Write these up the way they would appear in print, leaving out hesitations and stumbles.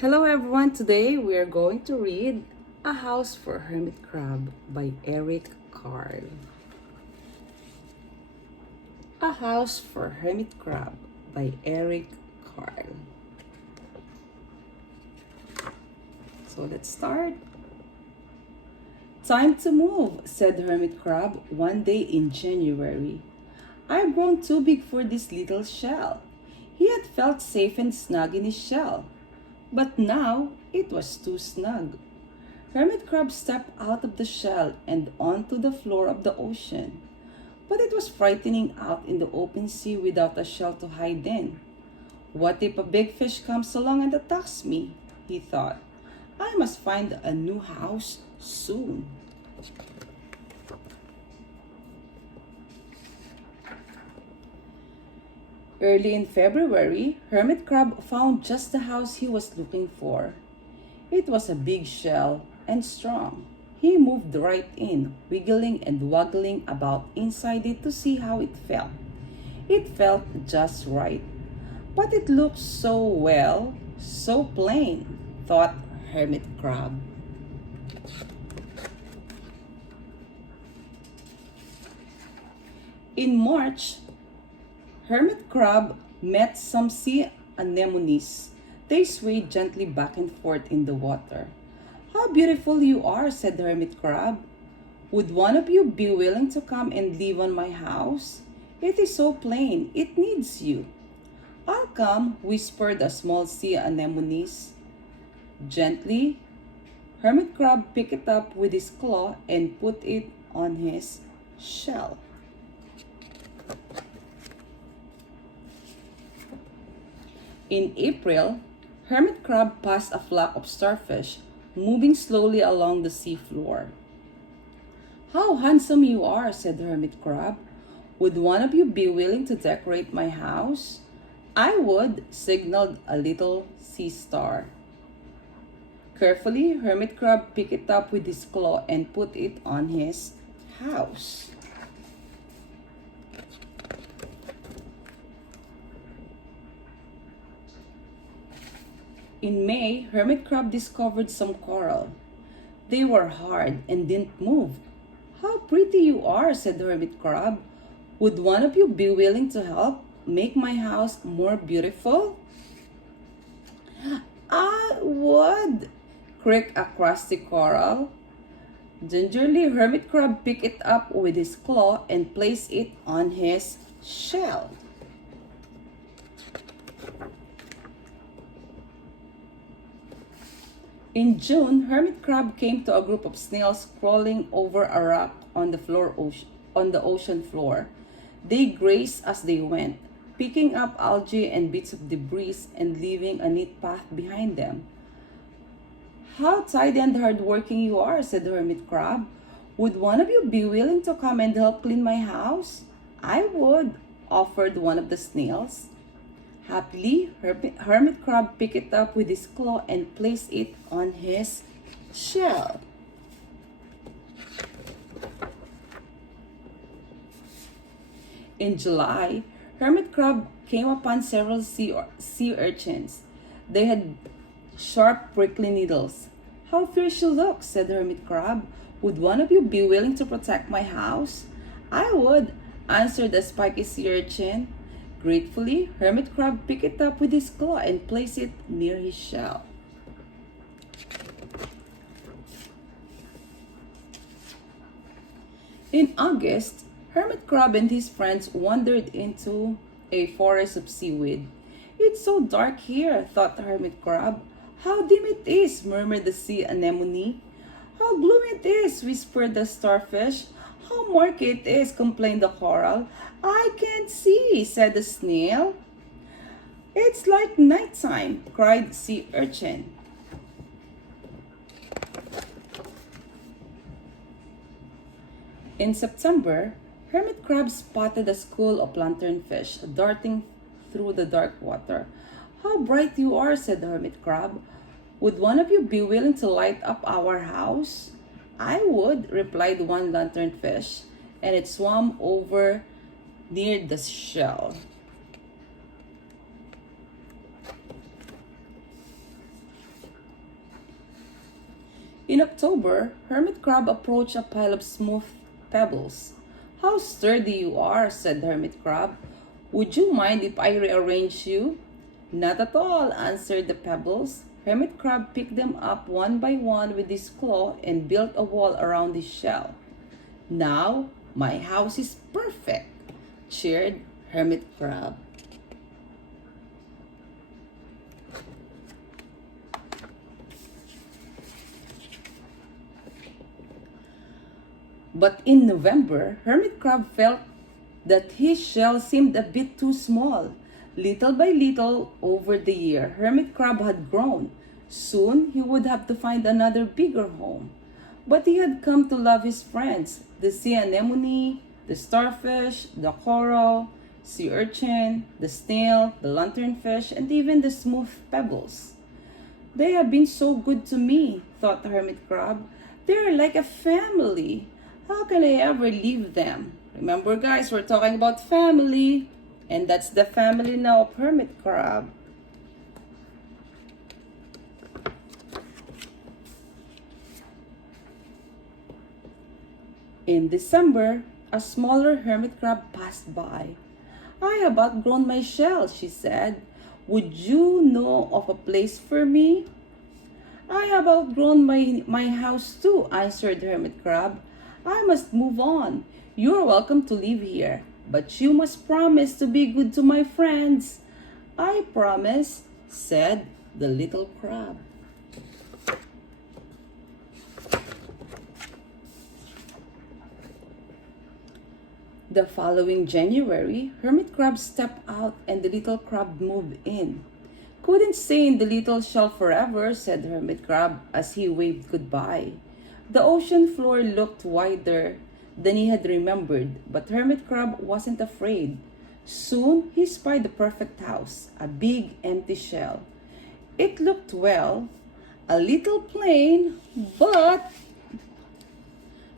Hello everyone, today we are going to read A House for Hermit Crab by Eric Carle. A House for Hermit Crab by Eric Carle. So let's start. Time to move, said the Hermit Crab one day in January. I've grown too big for this little shell. He had felt safe and snug in his shell, but now it was too snug. Hermit Crab stepped out of the shell and onto the floor of the ocean. But it was frightening out in the open sea without a shell to hide in. What if a big fish comes along and attacks me? He thought. I must find a new house soon. Early in February, Hermit Crab found just the house he was looking for. It was a big shell and strong. He moved right in, wiggling and waggling about inside it to see how it felt. It felt just right. But it looked so plain, thought Hermit Crab. In March, Hermit Crab met some sea anemones. They swayed gently back and forth in the water. How beautiful you are, said the Hermit Crab. Would one of you be willing to come and live on my house? It is so plain, it needs you. I'll come, whispered a small sea anemones. Gently, Hermit Crab picked it up with his claw and put it on his shell. In April, Hermit Crab passed a flock of starfish moving slowly along the seafloor. How handsome you are, said the Hermit Crab. Would one of you be willing to decorate my house? I would, signaled a little sea star. Carefully, Hermit Crab picked it up with his claw and put it on his house. In May, Hermit Crab discovered some coral. They were hard and didn't move. How pretty you are, said the Hermit Crab. Would one of you be willing to help make my house more beautiful? I would, creaked a crusty coral. Gingerly, Hermit Crab picked it up with his claw and placed it on his shell. In June, Hermit Crab came to a group of snails crawling over a rock on the ocean floor. They grazed as they went, picking up algae and bits of debris and leaving a neat path behind them. How tidy and hardworking you are, said the Hermit Crab. Would one of you be willing to come and help clean my house? I would, offered one of the snails. Happily, Hermit Crab picked it up with his claw and placed it on his shell. In July, Hermit Crab came upon several sea urchins. They had sharp, prickly needles. How fierce you look, said the Hermit Crab. Would one of you be willing to protect my house? I would, answered the spiky sea urchin. Gratefully, Hermit Crab picked it up with his claw and placed it near his shell. In August, Hermit Crab and his friends wandered into a forest of seaweed. It's so dark here, thought the Hermit Crab. How dim it is, murmured the sea anemone. How gloomy it is, whispered the starfish. How murky it is, complained the coral. I can't see, said the snail. It's like nighttime, cried the sea urchin. In September, Hermit Crab spotted a school of lanternfish darting through the dark water. How bright you are, said the Hermit Crab. Would one of you be willing to light up our house? I would, replied one lanternfish, and it swam over near the shell. In October, Hermit Crab approached a pile of smooth pebbles. "How sturdy you are," said Hermit Crab. "Would you mind if I rearrange you?" "Not at all," answered the pebbles. Hermit Crab picked them up one by one with his claw and built a wall around his shell. "Now my house is perfect," cheered Hermit Crab. But in November, Hermit Crab felt that his shell seemed a bit too small. Little by little, over the year, Hermit Crab had grown. Soon, he would have to find another bigger home. But he had come to love his friends, the sea anemone, the starfish, the coral, sea urchin, the snail, the lanternfish, and even the smooth pebbles. "They have been so good to me," thought the Hermit Crab. "They're like a family. How can I ever leave them?" Remember, guys, we're talking about family. And that's the family now of Hermit Crab. In December, a smaller hermit crab passed by. "I have outgrown my shell," she said. "Would you know of a place for me?" "I have outgrown my house too," answered Hermit Crab. "I must move on. You're welcome to live here, but you must promise to be good to my friends." "I promise," said the little crab. The following January, Hermit Crab stepped out and the little crab moved in. "Couldn't stay in the little shell forever," said Hermit Crab as he waved goodbye. The ocean floor looked wider than he had remembered, but Hermit Crab wasn't afraid. Soon he spied the perfect house, a big empty shell. It looked, well, a little plain, but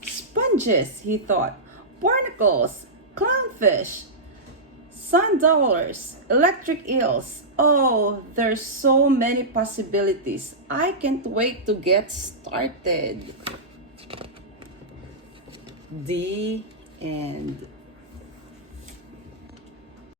sponges, he thought, barnacles, clownfish, sand dollars, electric eels. Oh, there's so many possibilities. I can't wait to get started. The end.